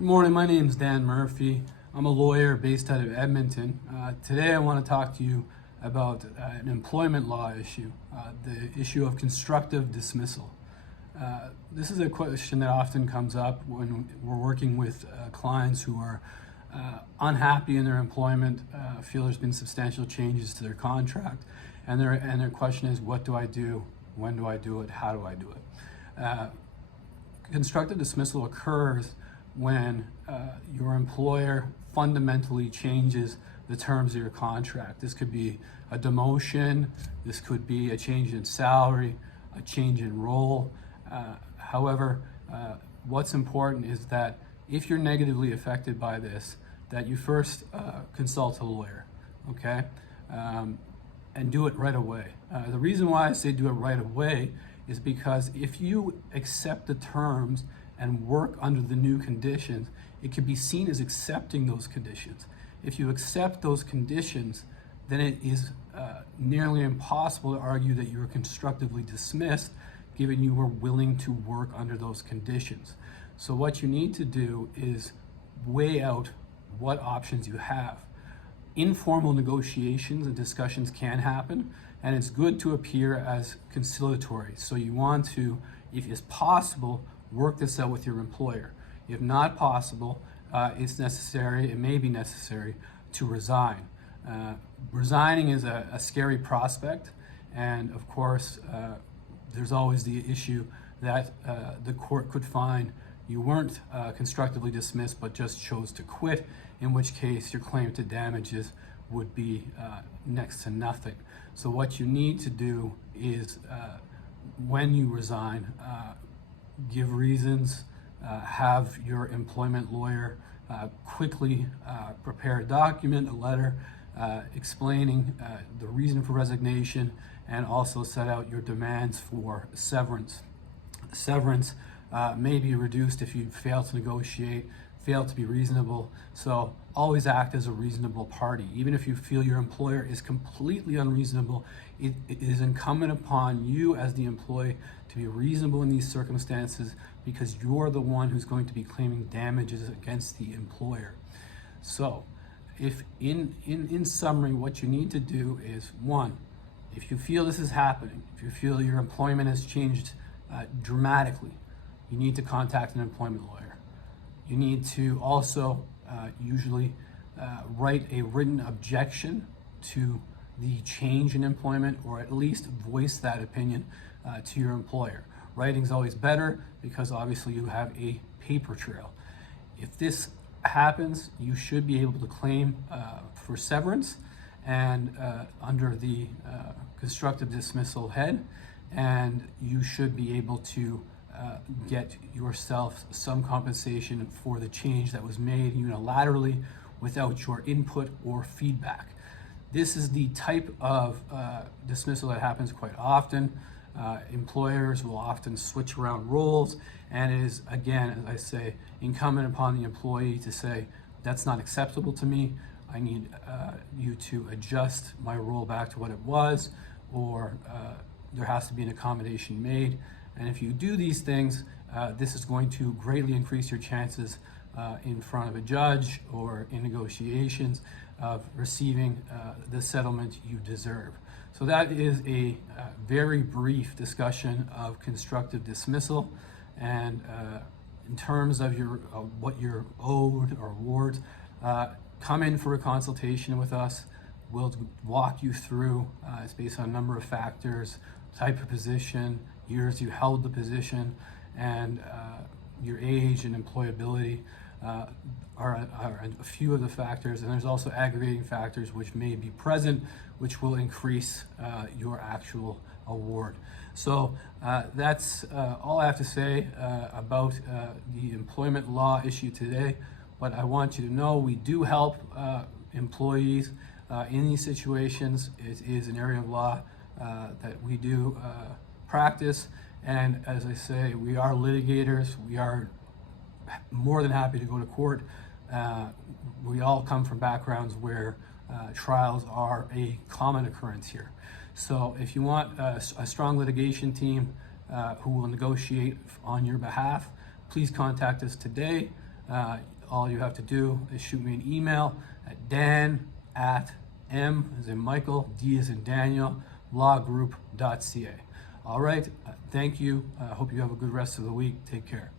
Good morning, my name is Dan Murphy. I'm a lawyer based out of Edmonton. Today I want to talk to you about an employment law issue, the issue of constructive dismissal. This is a question that often comes up when we're working with clients who are unhappy in their employment, feel there's been substantial changes to their contract, and their question is, what do I do? When do I do it? How do I do it? Constructive dismissal occurs when your employer fundamentally changes the terms of your contract. This could be a demotion, this could be a change in salary, a change in role. However, what's important is that if you're negatively affected by this, that you first consult a lawyer, okay? And do it right away. The reason why I say do it right away is because if you accept the terms and work under the new conditions, it can be seen as accepting those conditions. If you accept those conditions, then it is nearly impossible to argue that you were constructively dismissed, given you were willing to work under those conditions. So what you need to do is weigh out what options you have. Informal negotiations and discussions can happen, and it's good to appear as conciliatory. So you want to, if it's possible, work this out with your employer. If not possible, it may be necessary to resign. Resigning is a scary prospect, and of course, there's always the issue that the court could find you weren't constructively dismissed but just chose to quit, in which case your claim to damages would be next to nothing. So what you need to do is, when you resign, give reasons, have your employment lawyer quickly prepare a document, a letter, explaining the reason for resignation, and also set out your demands for severance. Severance may be reduced if you fail to negotiate, fail to be reasonable. So always act as a reasonable party. Even if you feel your employer is completely unreasonable, it is incumbent upon you as the employee to be reasonable in these circumstances, because you're the one who's going to be claiming damages against the employer. So if in summary, what you need to do is, one, if you feel this is happening, if you feel your employment has changed dramatically, you need to contact an employment lawyer. You need to also usually write a written objection to the change in employment, or at least voice that opinion to your employer. Writing's always better because obviously you have a paper trail. If this happens, you should be able to claim for severance and under the constructive dismissal head, and you should be able to get yourself some compensation for the change that was made unilaterally without your input or feedback. This is the type of dismissal that happens quite often. Employers will often switch around roles, and it is, again, as I say, incumbent upon the employee to say, that's not acceptable to me. I need you to adjust my role back to what it was, or there has to be an accommodation made. And if you do these things, this is going to greatly increase your chances in front of a judge or in negotiations of receiving the settlement you deserve. So that is a very brief discussion of constructive dismissal. And in terms of what you're owed or award, come in for a consultation with us. We'll walk you through, it's based on a number of factors, type of position, years you held the position, and your age and employability are a few of the factors. And there's also aggravating factors which may be present, which will increase your actual award. So that's all I have to say about the employment law issue today. But I want you to know we do help employees in these situations. It is an area of law that we do practice, and as I say, we are litigators. We are more than happy to go to court. We all come from backgrounds where trials are a common occurrence here. So if you want a strong litigation team who will negotiate on your behalf, please contact us today. all you have to do is shoot me an email at dan@m as in Michael, D as in Daniel, lawgroup.ca. All right, thank you. I hope you have a good rest of the week. Take care.